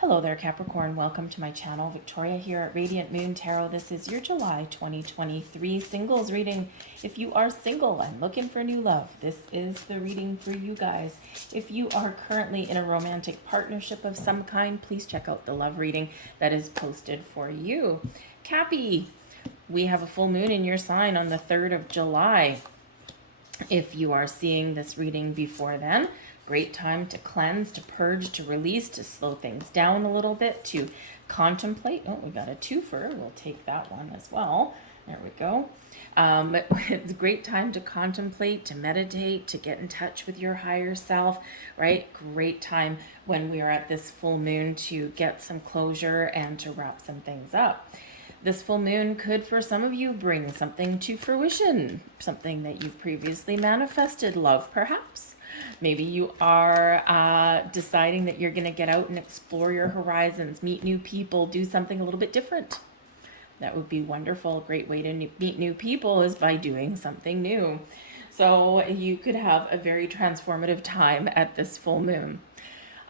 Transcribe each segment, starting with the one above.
Hello there, Capricorn. Welcome to my channel. Victoria here at Radiant Moon Tarot. This is your July 2023 singles reading. If you are single and looking for new love, this is the reading for you guys. If you are currently in a romantic partnership of some kind, please check out the love reading that is posted for you. Cappy, we have a full moon in your sign on the 3rd of July. If you are seeing this reading before then, great time to cleanse, to purge, to release, to slow things down a little bit, to contemplate. Oh, we got a twofer. We'll take that one as well. There we go. It's a great time to contemplate, to meditate, to get in touch with your higher self, right? Great time when we are at this full moon to get some closure and to wrap some things up. This full moon could, for some of you, bring something to fruition, something that you've previously manifested, love perhaps. Maybe you are deciding that you're going to get out and explore your horizons, meet new people, do something a little bit different. That would be wonderful. A great way to meet new people is by doing something new. So you could have a very transformative time at this full moon.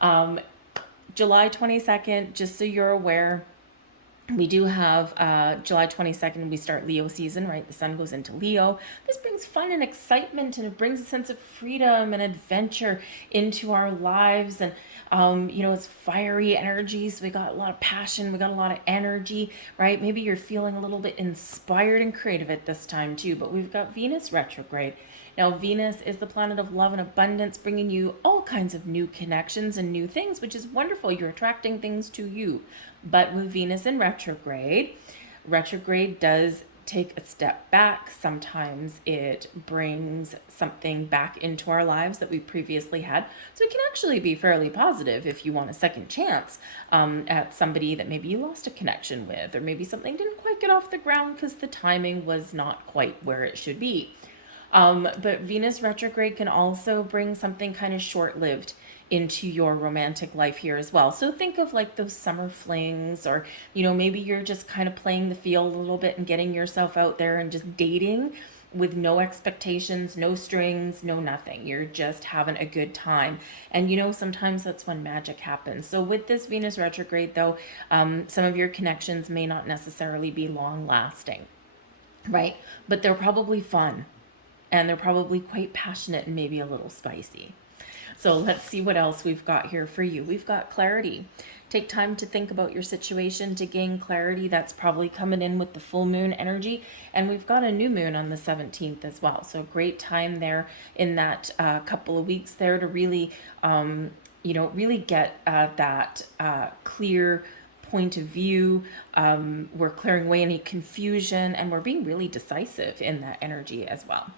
July 22nd, just so you're aware, we do have July 22nd, we start Leo season, right? The sun goes into Leo. This brings fun and excitement, and it brings a sense of freedom and adventure into our lives. And, it's fiery energy. So we got a lot of passion. We got a lot of energy, right? Maybe you're feeling a little bit inspired and creative at this time too. But we've got Venus retrograde. Now, Venus is the planet of love and abundance, bringing you all kinds of new connections and new things, which is wonderful. You're attracting things to you. But with Venus in retrograde does take a step back. Sometimes it brings something back into our lives that we previously had. So it can actually be fairly positive if you want a second chance at somebody that maybe you lost a connection with, or maybe something didn't quite get off the ground because the timing was not quite where it should be. But Venus retrograde can also bring something kind of short-lived into your romantic life here as well. So think of like those summer flings, or, maybe you're just kind of playing the field a little bit and getting yourself out there and just dating with no expectations, no strings, no nothing. You're just having a good time. And sometimes that's when magic happens. So with this Venus retrograde though, some of your connections may not necessarily be long lasting, right? But they're probably fun. And they're probably quite passionate and maybe a little spicy. So let's see what else we've got here for you. We've got clarity. Take time to think about your situation to gain clarity. That's probably coming in with the full moon energy. And we've got a new moon on the 17th as well. So great time there in that couple of weeks there to really, really get that clear point of view. We're clearing away any confusion, and we're being really decisive in that energy as well.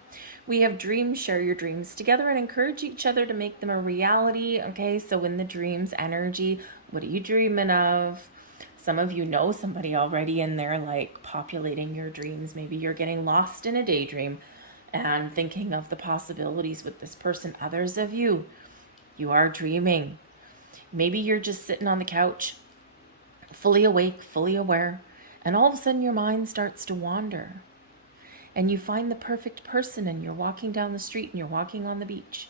We have dreams. Share your dreams together and encourage each other to make them a reality. Okay, so in the dreams energy, what are you dreaming of? Some of you know somebody already, and they're like populating your dreams. Maybe you're getting lost in a daydream and thinking of the possibilities with this person. Others of you are dreaming. Maybe you're just sitting on the couch, fully awake, fully aware, and all of a sudden your mind starts to wander. And you find the perfect person, and you're walking down the street, and you're walking on the beach.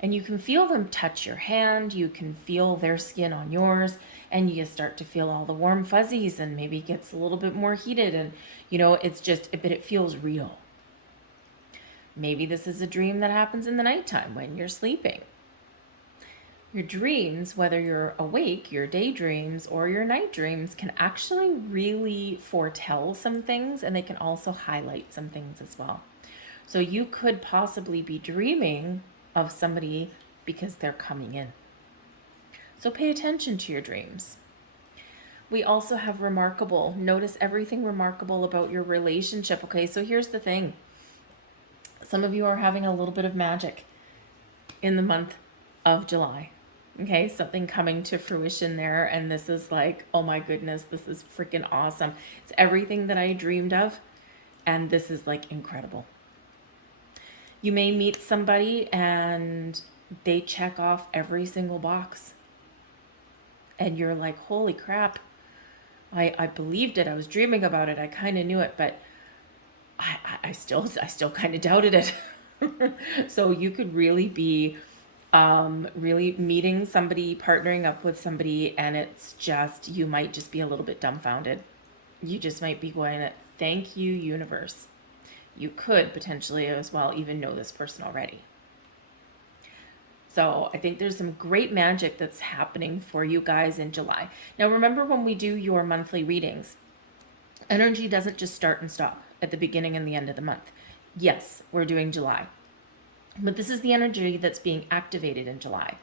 And you can feel them touch your hand, you can feel their skin on yours, and you start to feel all the warm fuzzies, and maybe it gets a little bit more heated, and it's just, but it feels real. Maybe this is a dream that happens in the nighttime when you're sleeping. Your dreams, whether you're awake, your daydreams, or your night dreams, can actually really foretell some things, and they can also highlight some things as well. So you could possibly be dreaming of somebody because they're coming in. So pay attention to your dreams. We also have remarkable. Notice everything remarkable about your relationship. Okay, so here's the thing. Some of you are having a little bit of magic in the month of July. Okay, something coming to fruition there, and this is like, oh my goodness, this is freaking awesome. It's everything that I dreamed of, and this is like incredible. You may meet somebody and they check off every single box, and you're like, holy crap, I believed it, I was dreaming about it, I kind of knew it, but I still kind of doubted it. So you could really be Really meeting somebody, partnering up with somebody, and it's just, you might just be a little bit dumbfounded. You just might be going, thank you, universe. You could potentially as well even know this person already. So I think there's some great magic that's happening for you guys in July. Now, remember when we do your monthly readings, energy doesn't just start and stop at the beginning and the end of the month. Yes, we're doing July, but this is the energy that's being activated in July.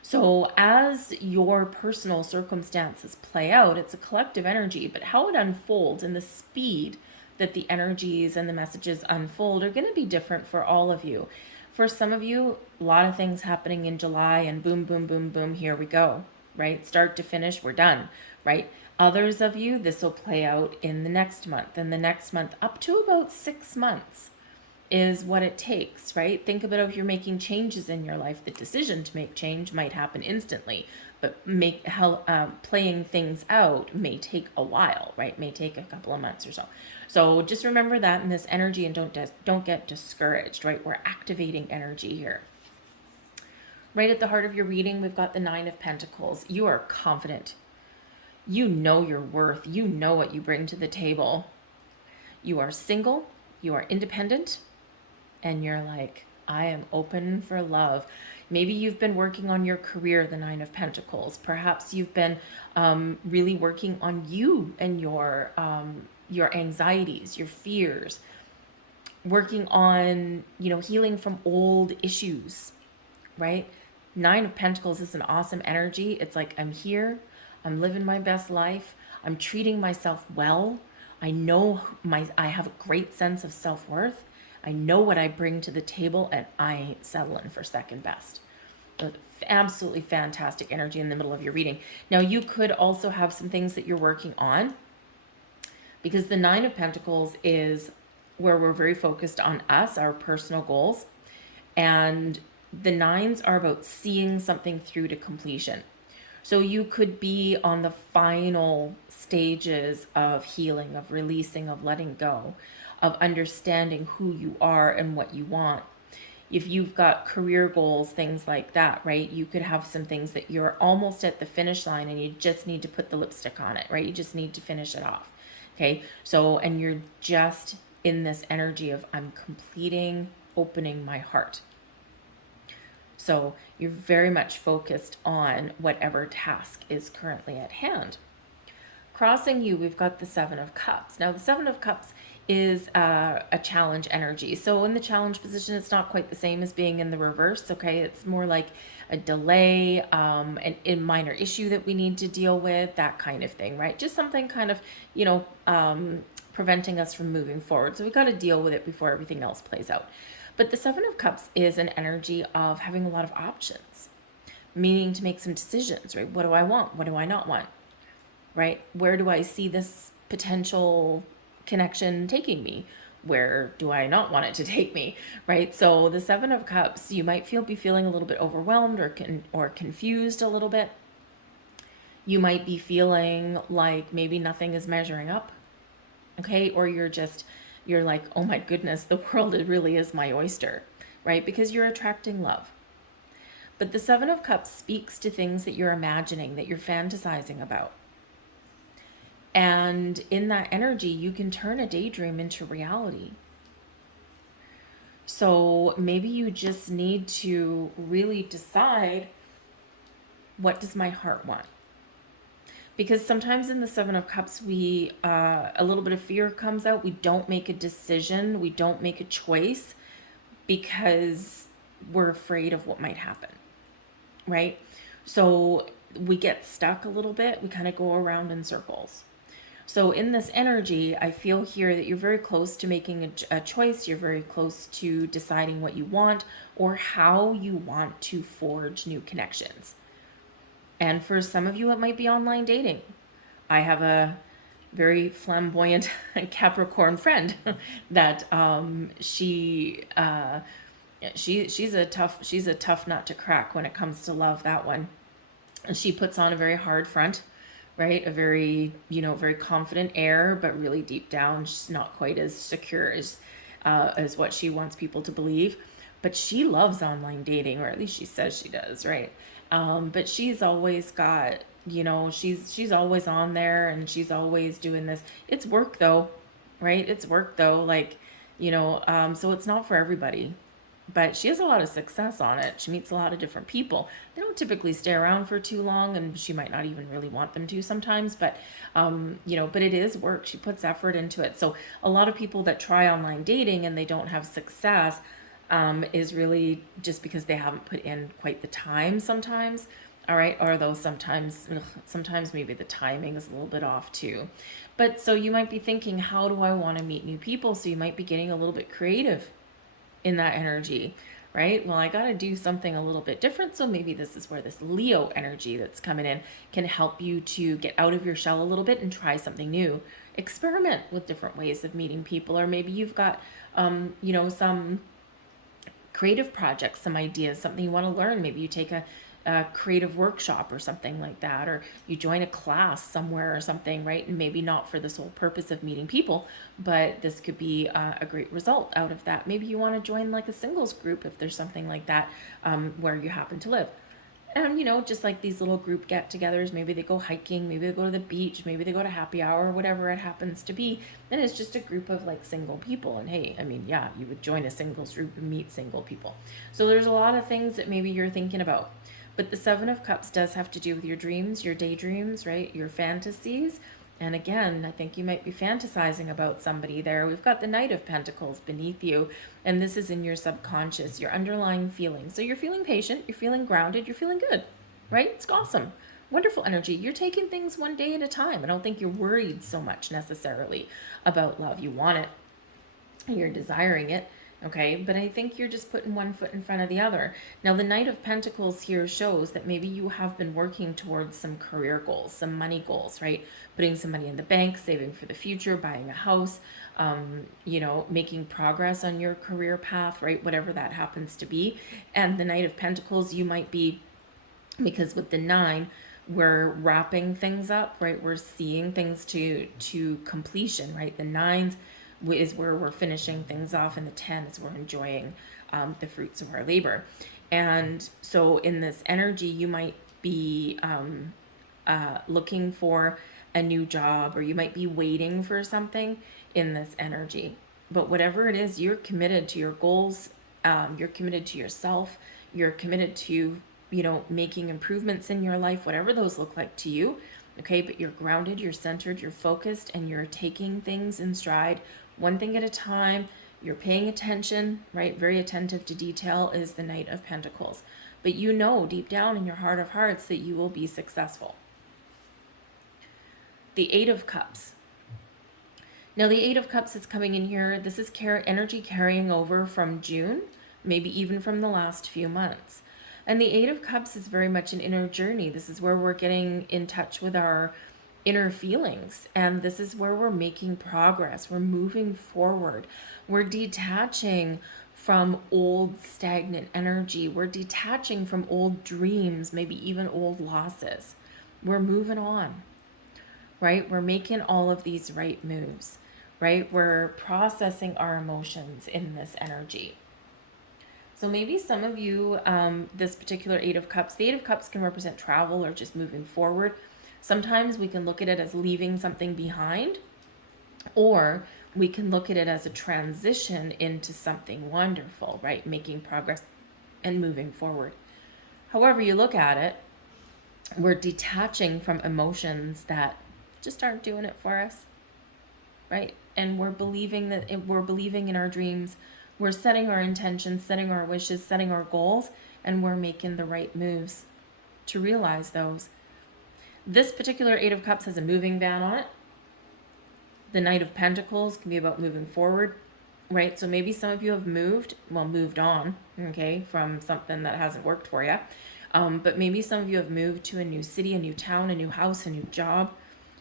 So as your personal circumstances play out, it's a collective energy, but how it unfolds and the speed that the energies and the messages unfold are going to be different for all of you. For some of you, a lot of things happening in July, and boom, boom, boom, boom, here we go, right? Start to finish, we're done, right? Others of you, this will play out in the next month, and the next month, up to about 6 months is what it takes, right? Think about if you're making changes in your life. The decision to make change might happen instantly, but playing things out may take a while, right? May take a couple of months or so. So just remember that in this energy, and don't get discouraged, right? We're activating energy here. Right at the heart of your reading, we've got the 9 of Pentacles. You are confident. You know your worth. You know what you bring to the table. You are single. You are independent. And you're like, I am open for love. Maybe you've been working on your career, the 9 of Pentacles. Perhaps you've been really working on you and your anxieties, your fears, working on, healing from old issues, right? 9 of Pentacles is an awesome energy. It's like, I'm here, I'm living my best life, I'm treating myself well. I know I have a great sense of self-worth. I know what I bring to the table, and I ain't settling for second best. Absolutely fantastic energy in the middle of your reading. Now, you could also have some things that you're working on, because the 9 of Pentacles is where we're very focused on us, our personal goals. And the 9s are about seeing something through to completion. So you could be on the final stages of healing, of releasing, of letting go, of understanding who you are and what you want. If you've got career goals, things like that, right? You could have some things that you're almost at the finish line and you just need to put the lipstick on it, right? You just need to finish it off. Okay. So, and you're just in this energy of, I'm completing, opening my heart. So you're very much focused on whatever task is currently at hand. Crossing you, we've got the 7 of Cups. Now, the 7 of Cups is a challenge energy. So in the challenge position, it's not quite the same as being in the reverse, okay? It's more like a delay, a minor issue that we need to deal with, that kind of thing, right? Just something kind of, preventing us from moving forward. So we got to deal with it before everything else plays out. But the 7 of Cups is an energy of having a lot of options, meaning to make some decisions, right? What do I want? What do I not want? Right? Where do I see this potential connection taking me? Where do I not want it to take me? Right? So the 7 of Cups, you might be feeling a little bit overwhelmed or confused a little bit. You might be feeling like maybe nothing is measuring up. Okay? Or you're like, oh my goodness, the world really is my oyster, right? Because you're attracting love. But the 7 of Cups speaks to things that you're imagining, that you're fantasizing about. And in that energy, you can turn a daydream into reality. So maybe you just need to really decide, what does my heart want? Because sometimes in the 7 of Cups, a little bit of fear comes out. We don't make a decision. We don't make a choice because we're afraid of what might happen, right? So we get stuck a little bit. We kind of go around in circles. So in this energy, I feel here that you're very close to making a choice. You're very close to deciding what you want or how you want to forge new connections. And for some of you, it might be online dating. I have a very flamboyant Capricorn friend that she's a tough nut to crack when it comes to love, that one. And she puts on a very hard front, right? A very, very confident air, but really deep down, she's not quite as secure as what she wants people to believe. but she loves online dating, or at least she says she does, right? But she's always got, she's always on there, and she's always doing this. It's work though, right? It's work though, like, so it's not for everybody. But she has a lot of success on it. She meets a lot of different people. They don't typically stay around for too long, and she might not even really want them to sometimes. But, but it is work. She puts effort into it. So a lot of people that try online dating and they don't have success, is really just because they haven't put in quite the time sometimes. All right. Or though sometimes maybe the timing is a little bit off too. But so you might be thinking, how do I want to meet new people? So you might be getting a little bit creative in that energy, right? Well, I got to do something a little bit different. So maybe this is where this Leo energy that's coming in can help you to get out of your shell a little bit and try something new. Experiment with different ways of meeting people, or maybe you've got, some creative projects, some ideas, something you want to learn. Maybe you take a creative workshop or something like that, or you join a class somewhere or something, right? And maybe not for the sole purpose of meeting people, but this could be a great result out of that. Maybe you want to join like a singles group if there's something like that, where you happen to live. And, just like these little group get-togethers, maybe they go hiking, maybe they go to the beach, maybe they go to happy hour, whatever it happens to be. And it's just a group of like single people. And hey, I mean, yeah, you would join a singles group and meet single people. So there's a lot of things that maybe you're thinking about. But the Seven of Cups does have to do with your dreams, your daydreams, right? Your fantasies. And again, I think you might be fantasizing about somebody there. We've got the Knight of Pentacles beneath you, and this is in your subconscious, your underlying feeling. So you're feeling patient, you're feeling grounded, you're feeling good, right? It's awesome. Wonderful energy. You're taking things one day at a time. I don't think you're worried so much necessarily about love. You want it, you're desiring it. Okay, but I think you're just putting one foot in front of the other. Now, the Knight of Pentacles here shows that maybe you have been working towards some career goals, some money goals, right? Putting some money in the bank, saving for the future, buying a house, making progress on your career path, right? Whatever that happens to be. And the Knight of Pentacles, you might be, because with the 9, we're wrapping things up, right? We're seeing things to completion, right? The 9s is where we're finishing things off, and the 10s we're enjoying the fruits of our labor. And so in this energy, you might be looking for a new job, or you might be waiting for something in this energy. But whatever it is, you're committed to your goals, you're committed to yourself, you're committed to making improvements in your life, whatever those look like to you. Okay, but you're grounded, you're centered, you're focused, and you're taking things in stride, one thing at a time. You're paying attention, right? Very attentive to detail is the Knight of Pentacles. But deep down in your heart of hearts that you will be successful. The 8 of Cups. Now, the 8 of Cups is coming in here. This is energy carrying over from June, maybe even from the last few months. And the 8 of Cups is very much an inner journey. This is where we're getting in touch with our inner feelings, and this is where we're making progress. We're moving forward. We're detaching from old stagnant energy. We're detaching from old dreams, maybe even old losses. We're moving on, right? We're making all of these right moves, right? We're processing our emotions in this energy. So maybe some of you, this particular 8 of Cups, the 8 of Cups can represent travel or just moving forward. Sometimes we can look at it as leaving something behind, or we can look at it as a transition into something wonderful, right? Making progress and moving forward. However you look at it, we're detaching from emotions that just aren't doing it for us, right? And we're believing in our dreams. We're setting our intentions, setting our wishes, setting our goals, and we're making the right moves to realize those. This particular 8 of Cups has a moving van on it. The Knight of Pentacles can be about moving forward, right? So maybe some of you have moved on, okay, from something that hasn't worked for you. But maybe some of you have moved to a new city, a new town, a new house, a new job.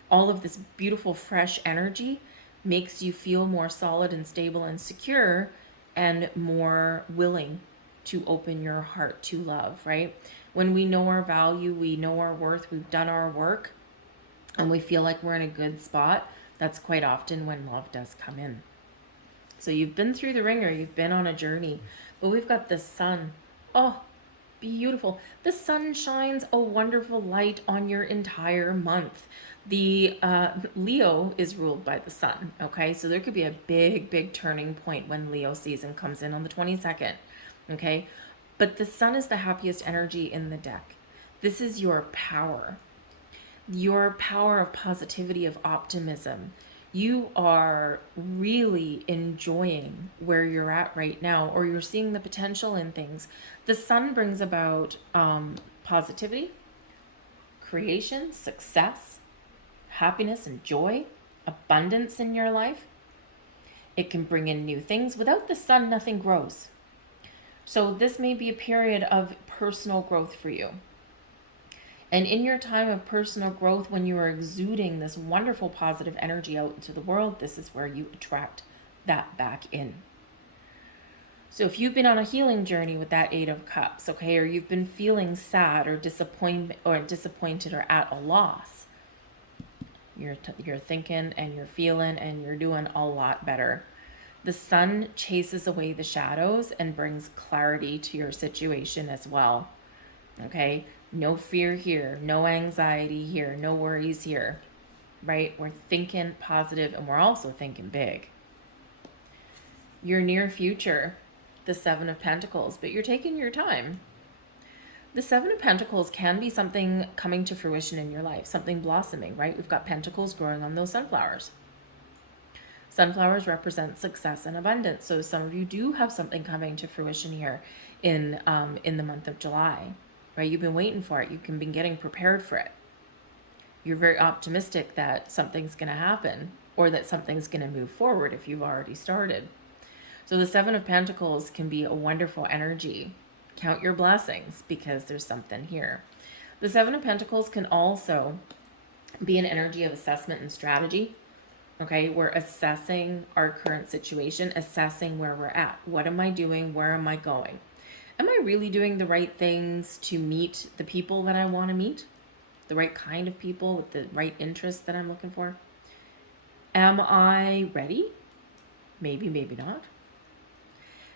All of this beautiful, fresh energy makes you feel more solid and stable and secure, and more willing to open your heart to love, right? When we know our value, we know our worth, we've done our work, and we feel like we're in a good spot, that's quite often when love does come in. So you've been through the ringer, you've been on a journey, but we've got the sun. Oh, beautiful. The sun shines a wonderful light on your entire month. The Leo is ruled by the sun, okay? So there could be a big, big turning point when Leo season comes in on the 22nd, okay? But the sun is the happiest energy in the deck. This is your power of positivity, of optimism. You are really enjoying where you're at right now, or you're seeing the potential in things. The sun brings about positivity, creation, success, happiness and joy, abundance in your life. It can bring in new things. Without the sun, nothing grows. So this may be a period of personal growth for you. And in your time of personal growth, when you are exuding this wonderful positive energy out into the world, this is where you attract that back in. So if you've been on a healing journey with that Eight of Cups, okay, or you've been feeling sad or disappointed or at a loss, you're thinking and you're feeling and you're doing a lot better. The sun chases away the shadows and brings clarity to your situation as well. Okay, no fear here, no anxiety here, no worries here, right? We're thinking positive and we're also thinking big. Your near future, the Seven of Pentacles, but you're taking your time. The Seven of Pentacles can be something coming to fruition in your life, something blossoming, right? We've got pentacles growing on those sunflowers. Sunflowers represent success and abundance. So some of you do have something coming to fruition here in the month of July, right? You've been waiting for it. You've been getting prepared for it. You're very optimistic that something's going to happen or that something's going to move forward if you've already started. So the Seven of Pentacles can be a wonderful energy. Count your blessings because there's something here. The Seven of Pentacles can also be an energy of assessment and strategy. Okay, we're assessing our current situation, assessing where we're at. What am I doing? Where am I going? Am I really doing the right things to meet the people that I want to meet? The right kind of people with the right interests that I'm looking for? Am I ready? Maybe, maybe not.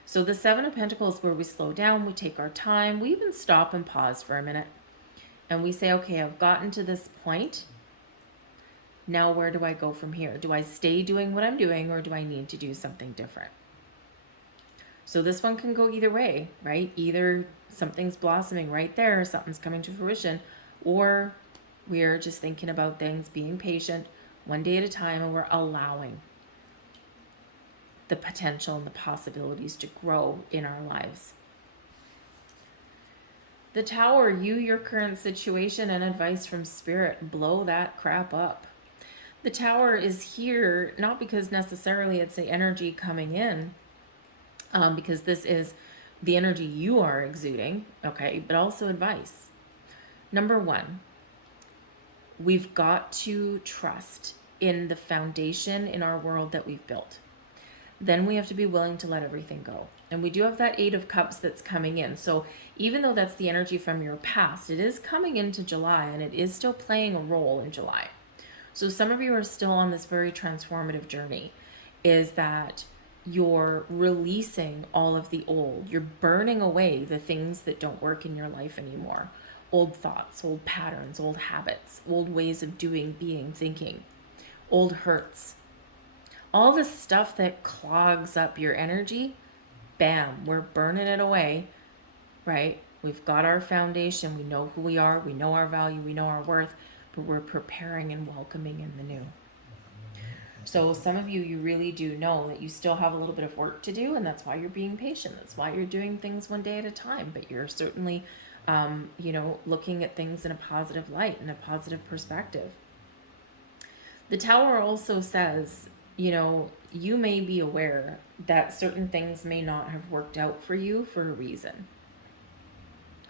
So the Seven of Pentacles, where we slow down, we take our time, we even stop and pause for a minute. And we say, okay, I've gotten to this point. Now where do I go from here? Do I stay doing what I'm doing or do I need to do something different? So this one can go either way, right? Either something's blossoming right there, something's coming to fruition, or we're just thinking about things, being patient, one day at a time, and we're allowing the potential and the possibilities to grow in our lives. The Tower, your current situation and advice from Spirit, blow that crap up. The Tower is here not because necessarily it's the energy coming in, because this is the energy you are exuding, okay, but also advice. Number one, we've got to trust in the foundation in our world that we've built. Then we have to be willing to let everything go. And we do have that Eight of Cups that's coming in. So even though that's the energy from your past, it is coming into July and it is still playing a role in July. So some of you are still on this very transformative journey, is that you're releasing all of the old. You're burning away the things that don't work in your life anymore. Old thoughts, old patterns, old habits, old ways of doing, being, thinking, old hurts. All the stuff that clogs up your energy, bam, we're burning it away, right? We've got our foundation. We know who we are. We know our value. We know our worth, but we're preparing and welcoming in the new. So some of you, you really do know that you still have a little bit of work to do, and that's why you're being patient. That's why you're doing things one day at a time, but you're certainly, looking at things in a positive light, in a positive perspective. The Tower also says, you may be aware that certain things may not have worked out for you for a reason,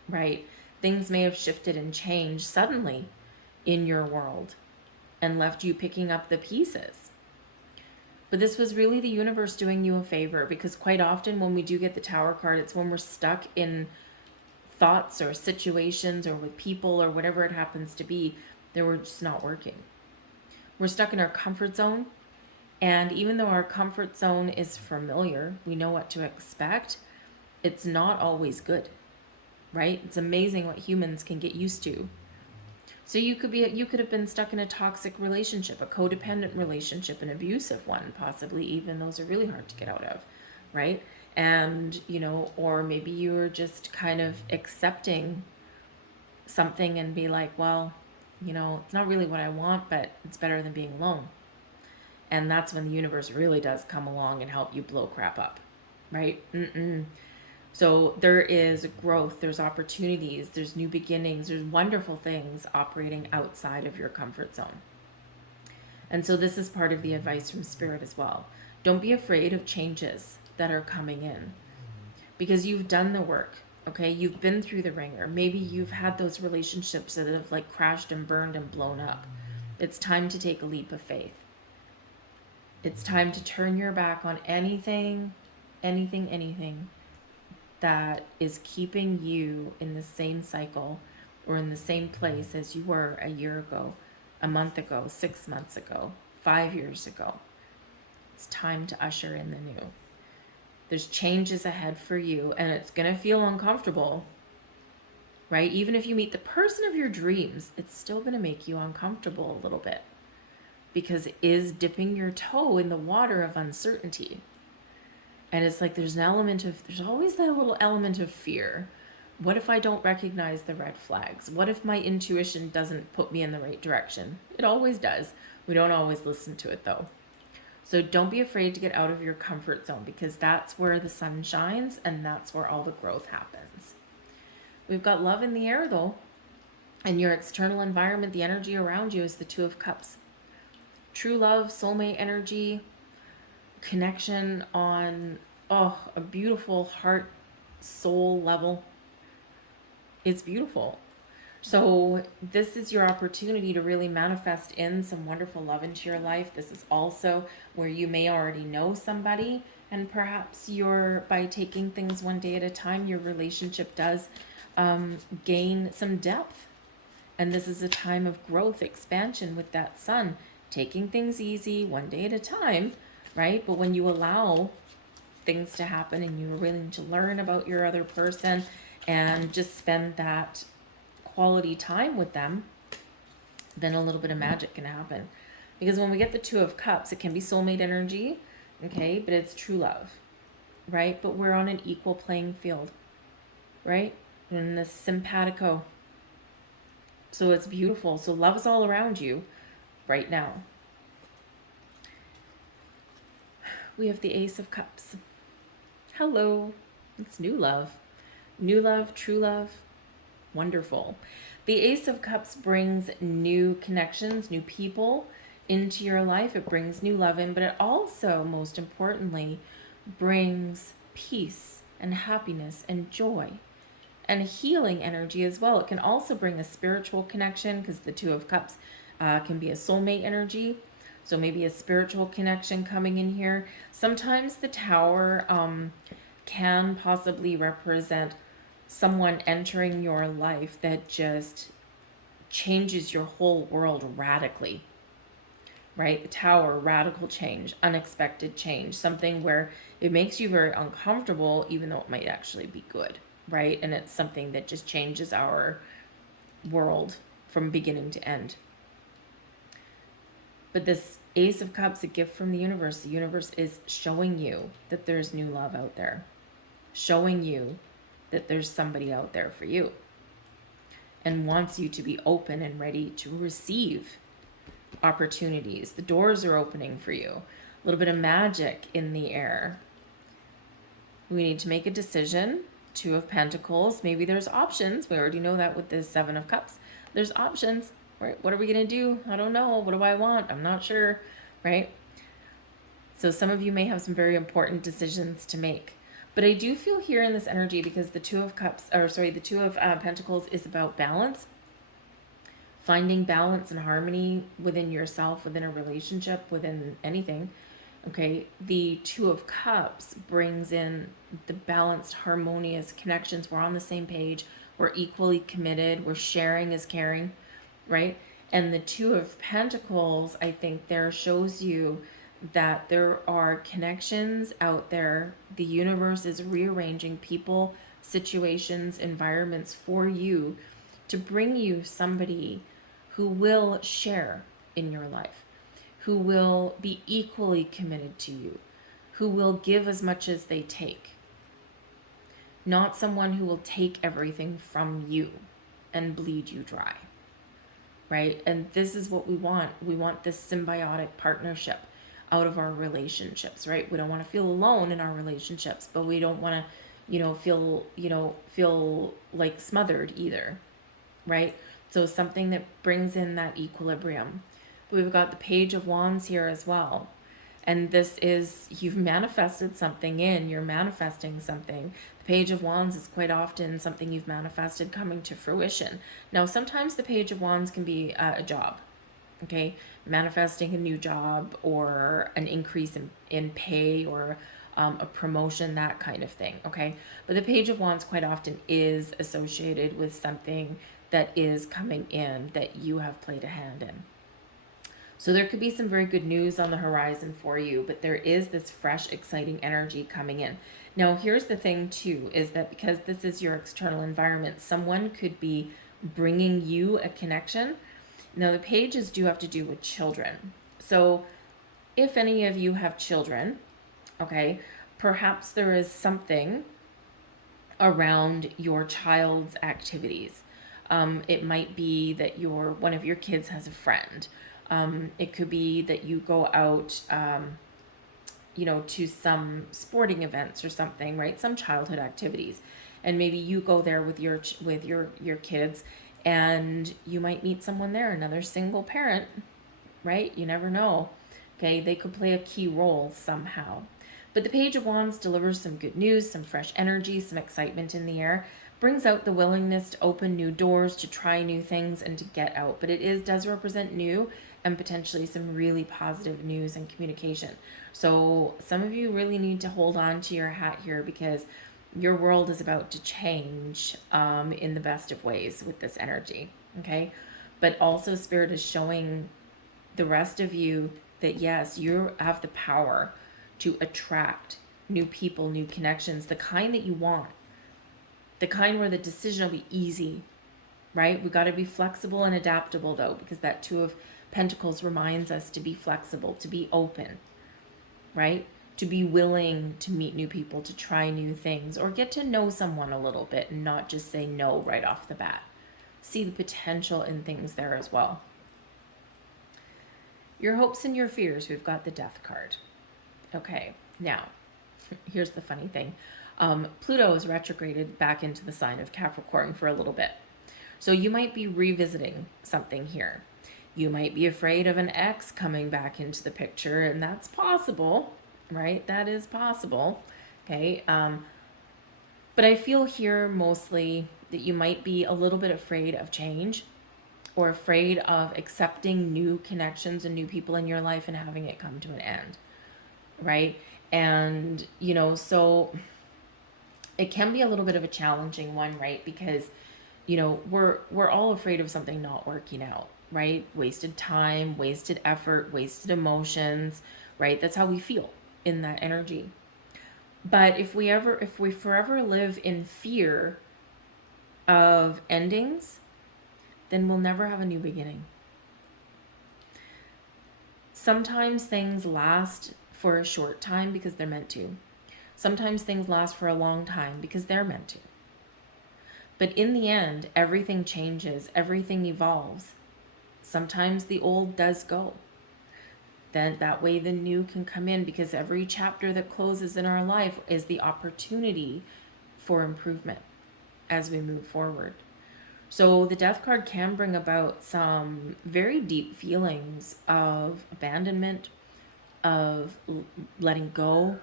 right? Things may have shifted and changed suddenly in your world and left you picking up the pieces. But this was really the universe doing you a favor, because quite often when we do get the Tower card, it's when we're stuck in thoughts or situations or with people or whatever it happens to be that we're just not working. We're stuck in our comfort zone. And even though our comfort zone is familiar, we know what to expect, it's not always good, right? It's amazing what humans can get used to. So you could have been stuck in a toxic relationship, a codependent relationship, an abusive one, possibly even. Those are really hard to get out of, right? And, or maybe you were just kind of accepting something and be like, well, it's not really what I want, but it's better than being alone. And that's when the universe really does come along and help you blow crap up, right? So there is growth, there's opportunities, there's new beginnings, there's wonderful things operating outside of your comfort zone. And so this is part of the advice from Spirit as well. Don't be afraid of changes that are coming in, because you've done the work, okay? You've been through the ringer. Maybe you've had those relationships that have like crashed and burned and blown up. It's time to take a leap of faith. It's time to turn your back on anything that is keeping you in the same cycle or in the same place as you were a year ago, a month ago, 6 months ago, 5 years ago. It's time to usher in the new. There's changes ahead for you, and it's going to feel uncomfortable, right? Even if you meet the person of your dreams, it's still going to make you uncomfortable a little bit, because it is dipping your toe in the water of uncertainty. And it's like there's always that little element of fear. What if I don't recognize the red flags? What if my intuition doesn't put me in the right direction? It always does. We don't always listen to it though. So don't be afraid to get out of your comfort zone, because that's where the sun shines and that's where all the growth happens. We've got love in the air though. And your external environment, the energy around you, is the Two of Cups. True love, soulmate energy, connection on a beautiful heart soul level. It's beautiful. So this is your opportunity to really manifest in some wonderful love into your life. This is also where you may already know somebody, and perhaps by taking things one day at a time, your relationship does gain some depth. And this is a time of growth, expansion with that sun, taking things easy one day at a time, right? But when you allow things to happen and you're willing to learn about your other person and just spend that quality time with them, then a little bit of magic can happen. Because when we get the Two of Cups, it can be soulmate energy, okay? But it's true love, right? But we're on an equal playing field, right? In this simpatico. So it's beautiful. So love is all around you right now. We have the Ace of Cups. Hello. It's new love. New love, true love. Wonderful. The Ace of Cups brings new connections, new people into your life. It brings new love in, but it also, most importantly, brings peace and happiness and joy and healing energy as well. It can also bring a spiritual connection, because the Two of Cups can be a soulmate energy. So maybe a spiritual connection coming in here. Sometimes the Tower can possibly represent someone entering your life that just changes your whole world radically, right? The Tower, radical change, unexpected change, something where it makes you very uncomfortable, even though it might actually be good, right? And it's something that just changes our world from beginning to end. But this Ace of Cups, a gift from the universe. The universe is showing you that there's new love out there, showing you that there's somebody out there for you, and wants you to be open and ready to receive opportunities. The doors are opening for you. A little bit of magic in the air. We need to make a decision. Two of Pentacles. Maybe there's options. We already know that with the Seven of Cups. There's options, right? What are we going to do? I don't know. What do I want? I'm not sure, right? So some of you may have some very important decisions to make. But I do feel here in this energy, because the Two of Pentacles is about balance. Finding balance and harmony within yourself, within a relationship, within anything. Okay, the Two of Cups brings in the balanced, harmonious connections. We're on the same page. We're equally committed. We're sharing is caring, right? And the Two of Pentacles, I think there shows you that there are connections out there. The universe is rearranging people, situations, environments for you to bring you somebody who will share in your life, who will be equally committed to you, who will give as much as they take. Not someone who will take everything from you and bleed you dry, right? And this is what we want. We want this symbiotic partnership out of our relationships, right? We don't want to feel alone in our relationships, but we don't want to, feel like smothered either, right? So something that brings in that equilibrium. We've got the Page of Wands here as well. And this is, you've manifested something in, you're manifesting something. The Page of Wands is quite often something you've manifested coming to fruition. Now, sometimes the Page of Wands can be a job, okay? Manifesting a new job or an increase in pay or a promotion, that kind of thing, okay? But the Page of Wands quite often is associated with something that is coming in that you have played a hand in. So there could be some very good news on the horizon for you, but there is this fresh, exciting energy coming in. Now, here's the thing too, is that because this is your external environment, someone could be bringing you a connection. Now, the pages do have to do with children. So if any of you have children, okay, perhaps there is something around your child's activities. It might be that one of your kids has a friend. It could be that you go out, to some sporting events or something, right? Some childhood activities, and maybe you go there with your kids, and you might meet someone there, another single parent, right? You never know. Okay, they could play a key role somehow. But the Page of Wands delivers some good news, some fresh energy, some excitement in the air, brings out the willingness to open new doors, to try new things, and to get out. But it does represent new and potentially some really positive news and communication. So some of you really need to hold on to your hat here, because your world is about to change in the best of ways with this energy, okay? But also Spirit is showing the rest of you that yes, you have the power to attract new people, new connections, the kind that you want, the kind where the decision will be easy, right? We got to be flexible and adaptable though, because that Two of Pentacles reminds us to be flexible, to be open, right? To be willing to meet new people, to try new things, or get to know someone a little bit and not just say no right off the bat. See the potential in things there as well. Your hopes and your fears, we've got the Death card. Okay, now, here's the funny thing. Pluto is retrograded back into the sign of Capricorn for a little bit. So you might be revisiting something here. You might be afraid of an ex coming back into the picture, and that's possible, right? That is possible, okay? But I feel here mostly that you might be a little bit afraid of change, or afraid of accepting new connections and new people in your life and having it come to an end, right? And, so it can be a little bit of a challenging one, right? Because, we're all afraid of something not working out, right? Wasted time, wasted effort, wasted emotions, right? That's how we feel in that energy. But if we forever live in fear of endings, then we'll never have a new beginning. Sometimes things last for a short time because they're meant to. Sometimes things last for a long time because they're meant to. But in the end, everything changes, everything evolves. Sometimes the old does go. Then that way the new can come in, because every chapter that closes in our life is the opportunity for improvement as we move forward. So the Death card can bring about some very deep feelings of abandonment, of letting go,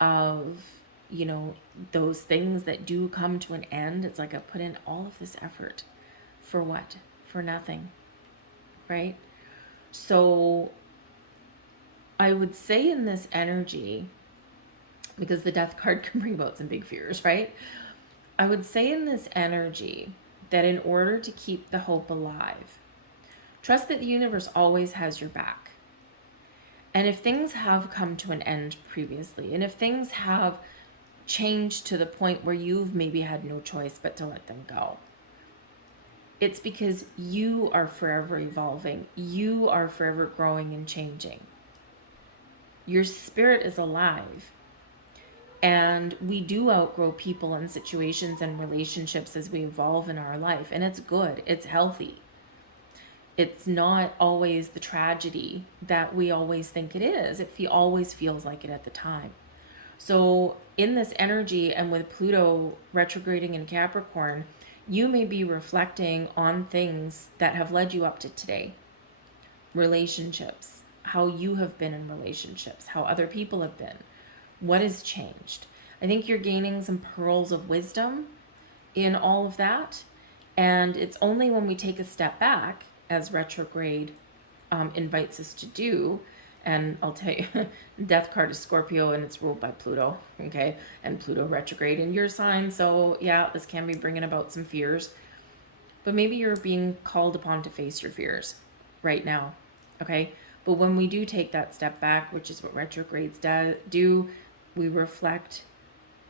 of, those things that do come to an end. It's like I put in all of this effort for what? For nothing, right? So I would say in this energy, because the Death card can bring about some big fears, right? I would say in this energy that in order to keep the hope alive, trust that the universe always has your back. And if things have come to an end previously, and if things have changed to the point where you've maybe had no choice but to let them go, it's because you are forever evolving. You are forever growing and changing. Your spirit is alive. And we do outgrow people and situations and relationships as we evolve in our life. And it's good. It's healthy. It's not always the tragedy that we always think it is. It always feels like it at the time. So in this energy, and with Pluto retrograding in Capricorn, you may be reflecting on things that have led you up to today. Relationships, how you have been in relationships, how other people have been. What has changed? I think you're gaining some pearls of wisdom in all of that. And it's only when we take a step back, as retrograde invites us to do, and I'll tell you, death card is Scorpio and it's ruled by Pluto, okay? And Pluto retrograde in your sign. So yeah, this can be bringing about some fears. But maybe you're being called upon to face your fears right now, okay? But when we do take that step back, which is what retrogrades do, we reflect,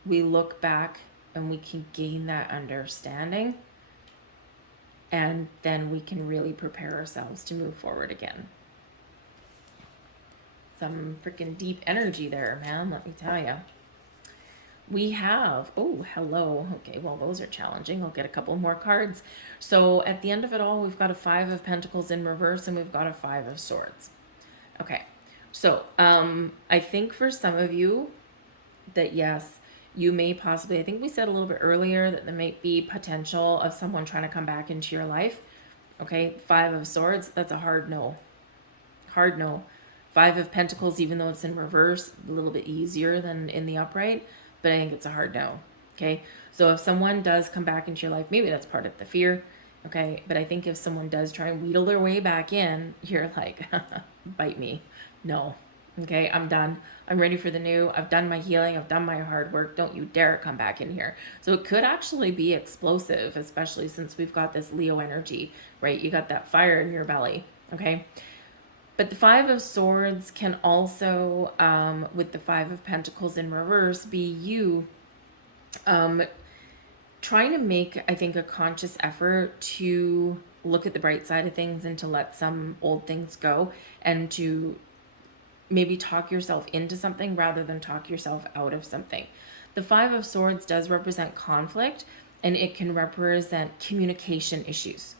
we look back, and we can gain that understanding. And then we can really prepare ourselves to move forward again. Some freaking deep energy there, man, let me tell you. We have, oh, hello. Okay, well, those are challenging. I'll get a couple more cards. So at the end of it all, we've got a 5 of Pentacles in reverse, and we've got a 5 of Swords. Okay, so I think for some of you that, yes, you may possibly, I think we said a little bit earlier that there might be potential of someone trying to come back into your life. Okay, 5 of Swords, that's a hard no. Hard no. 5 of Pentacles, even though it's in reverse, a little bit easier than in the upright, but I think it's a hard no. Okay, so if someone does come back into your life, maybe that's part of the fear. Okay, but I think if someone does try and wheedle their way back in, you're like, bite me. No. Okay, I'm done. I'm ready for the new. I've done my healing. I've done my hard work. Don't you dare come back in here. So it could actually be explosive, especially since we've got this Leo energy, right? You got that fire in your belly, okay? But the 5 of Swords can also, with the 5 of Pentacles in reverse, be you trying to make, I think, a conscious effort to look at the bright side of things and to let some old things go, and to maybe talk yourself into something rather than talk yourself out of something. The 5 of Swords does represent conflict, and it can represent communication issues.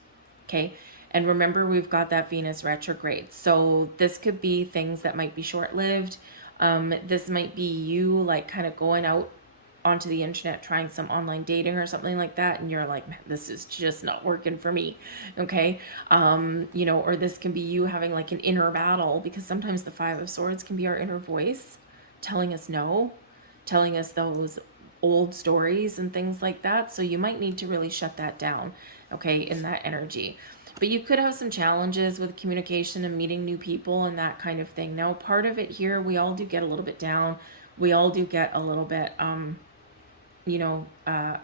Okay. And remember, we've got that Venus retrograde. So this could be things that might be short-lived. This might be you like kind of going out onto the internet, trying some online dating or something like that, and you're like, man, this is just not working for me. Okay. You know, or this can be you having like an inner battle, because sometimes the 5 of Swords can be our inner voice telling us no, telling us those old stories and things like that. So you might need to really shut that down, okay, in that energy. But you could have some challenges with communication and meeting new people and that kind of thing. Now, part of it here, we all do get a little bit down. We all do get a little bit,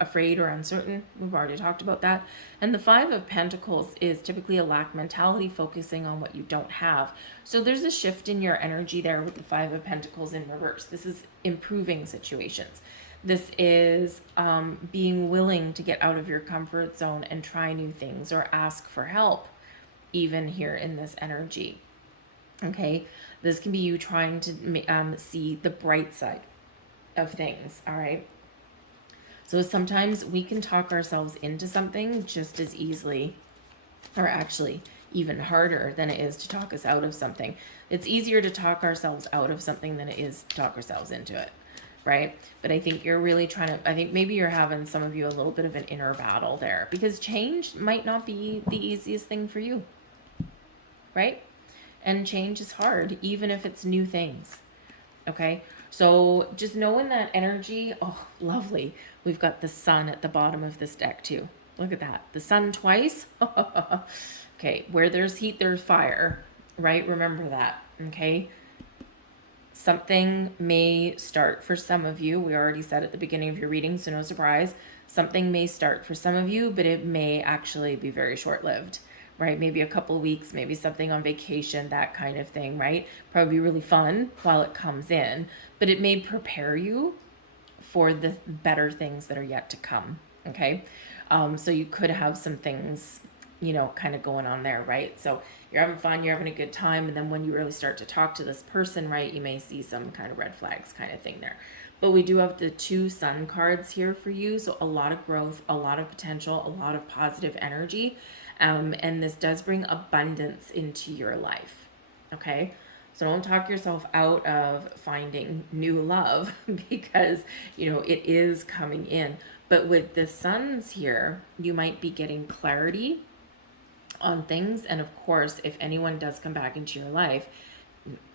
afraid or uncertain. We've already talked about that. And the 5 of Pentacles is typically a lack mentality, focusing on what you don't have. So there's a shift in your energy there with the 5 of Pentacles in reverse. This is improving situations. This is being willing to get out of your comfort zone and try new things, or ask for help, even here in this energy. Okay, this can be you trying to see the bright side of things. All right. So sometimes we can talk ourselves into something just as easily, or actually even harder than it is to talk us out of something. It's easier to talk ourselves out of something than it is to talk ourselves into it. Right? But I think you're really I think maybe you're having, some of you, a little bit of an inner battle there, because change might not be the easiest thing for you. Right? And change is hard, even if it's new things. Okay? So just knowing that energy, oh, lovely. We've got the sun at the bottom of this deck too. Look at that. The sun twice. Okay. Where there's heat, there's fire. Right? Remember that. Okay? Something may start for some of you. We already said at the beginning of your reading, so no surprise. Something may start for some of you, but it may actually be very short-lived, right? Maybe a couple of weeks, maybe something on vacation, that kind of thing, right? Probably really fun while it comes in, but it may prepare you for the better things that are yet to come. Okay. So you could have some things, kind of going on there, right? So you're having fun, you're having a good time. And then when you really start to talk to this person, right, you may see some kind of red flags kind of thing there. But we do have the 2 sun cards here for you. So a lot of growth, a lot of potential, a lot of positive energy. And this does bring abundance into your life. Okay. So don't talk yourself out of finding new love because, it is coming in. But with the suns here, you might be getting clarity on things. And of course, if anyone does come back into your life,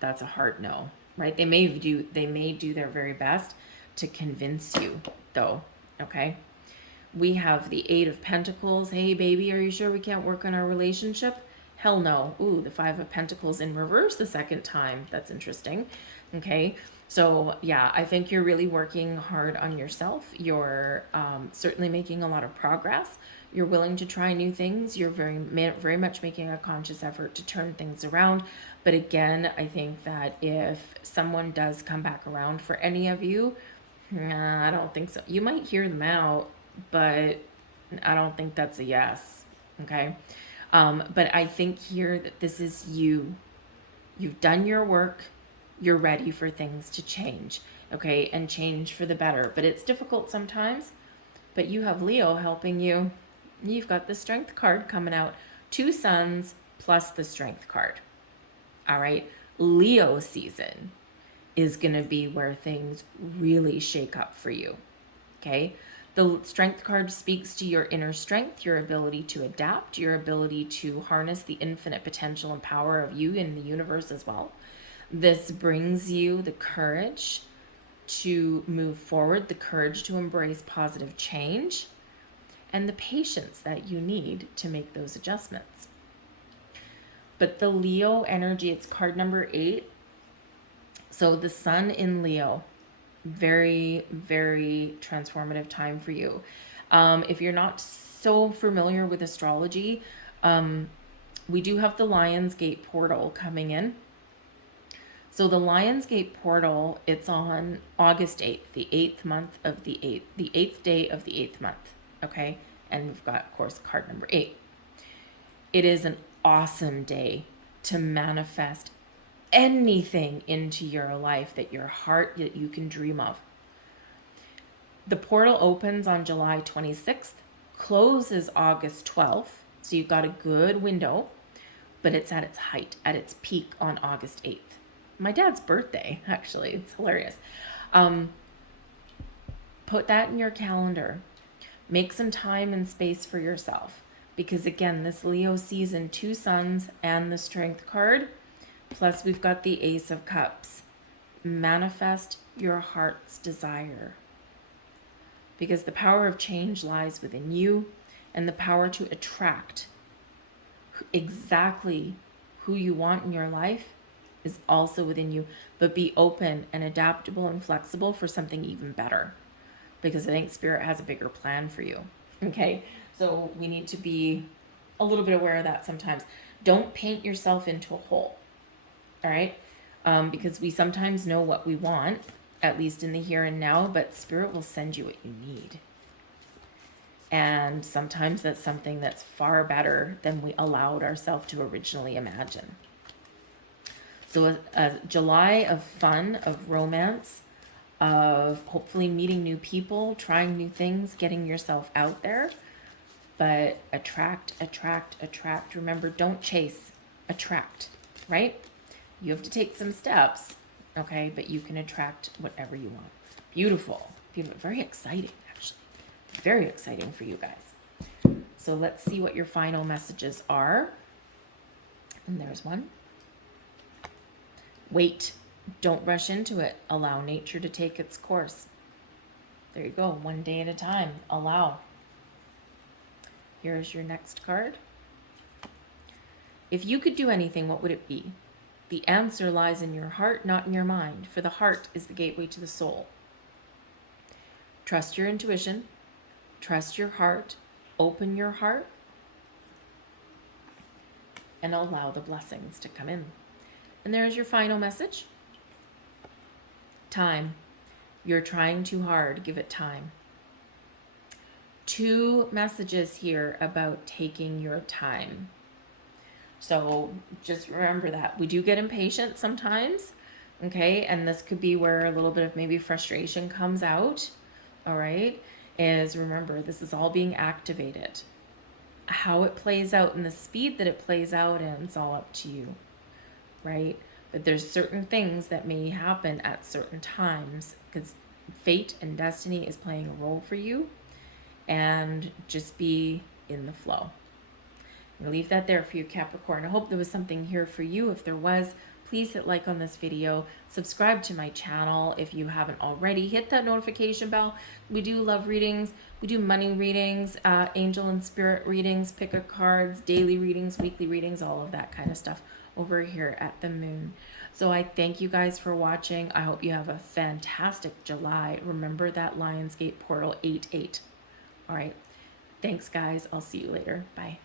that's a hard no, right? They may do their very best to convince you though. Okay. We have the 8 of Pentacles. Hey baby, are you sure we can't work on our relationship? Hell no. Ooh, the 5 of Pentacles in reverse the second time. That's interesting. Okay. So yeah, I think you're really working hard on yourself. You're certainly making a lot of progress. You're willing to try new things. You're very much making a conscious effort to turn things around. But again, I think that if someone does come back around for any of you, I don't think so. You might hear them out, but I don't think that's a yes. Okay. But I think here that this is you. You've done your work. You're ready for things to change. Okay. And change for the better. But it's difficult sometimes. But you have Leo helping you. You've got the Strength card coming out. 2 suns plus the Strength card. All right. Leo season is going to be where things really shake up for you. Okay. The Strength card speaks to your inner strength, your ability to adapt, your ability to harness the infinite potential and power of you in the universe as well. This brings you the courage to move forward, the courage to embrace positive change, and the patience that you need to make those adjustments. But the Leo energy, it's card number 8. So the sun in Leo, very, very transformative time for you. If you're not so familiar with astrology, we do have the Lionsgate portal coming in. So the Lionsgate portal, it's on August 8th, the 8th month of the 8th day of the 8th month. Okay. And we've got, of course, card number 8. It is an awesome day to manifest anything into your life that you can dream of. The portal opens on July 26th, closes August 12th. So you've got a good window, but it's at its height, at its peak on August 8th. My dad's birthday, actually. It's hilarious. Put that in your calendar. Make some time and space for yourself. Because again, this Leo season, 2 suns and the Strength card, plus we've got the Ace of Cups. Manifest your heart's desire. Because the power of change lies within you, and the power to attract exactly who you want in your life is also within you. But be open and adaptable and flexible for something even better. Because I think Spirit has a bigger plan for you. Okay? So we need to be a little bit aware of that sometimes. Don't paint yourself into a hole. All right? Because we sometimes know what we want, at least in the here and now, but Spirit will send you what you need. And sometimes that's something that's far better than we allowed ourselves to originally imagine. So a July of fun, of romance, of hopefully meeting new people, trying new things, getting yourself out there. But attract. Remember, don't chase, attract, right? You have to take some steps, okay? But you can attract whatever you want. Beautiful. Very exciting, actually. Very exciting for you guys. So let's see what your final messages are. And there's one. Wait. Don't rush into it. Allow nature to take its course. There you go. One day at a time. Allow. Here's your next card. If you could do anything, what would it be? The answer lies in your heart, not in your mind, for the heart is the gateway to the soul. Trust your intuition. Trust your heart. Open your heart. and allow the blessings to come in. And there's your final message. Time. You're trying too hard. Give it time. 2 messages here about taking your time. So just remember that. We do get impatient sometimes, okay? And this could be where a little bit of maybe frustration comes out, all right? Is remember, this is all being activated. How it plays out and the speed that it plays out in, it's all up to you, right? But there's certain things that may happen at certain times because fate and destiny is playing a role for you, and just be in the flow. I'll leave that there for you, Capricorn. I hope there was something here for you. If there was, please hit like on this video. Subscribe to my channel if you haven't already. Hit that notification bell. We do love readings. We do money readings, angel and spirit readings, pick a cards, daily readings, weekly readings, all of that kind of stuff over here at the Moon. So I thank you guys for watching. I hope you have a fantastic July. Remember that Lionsgate portal 88. All right. Thanks, guys. I'll see you later. Bye.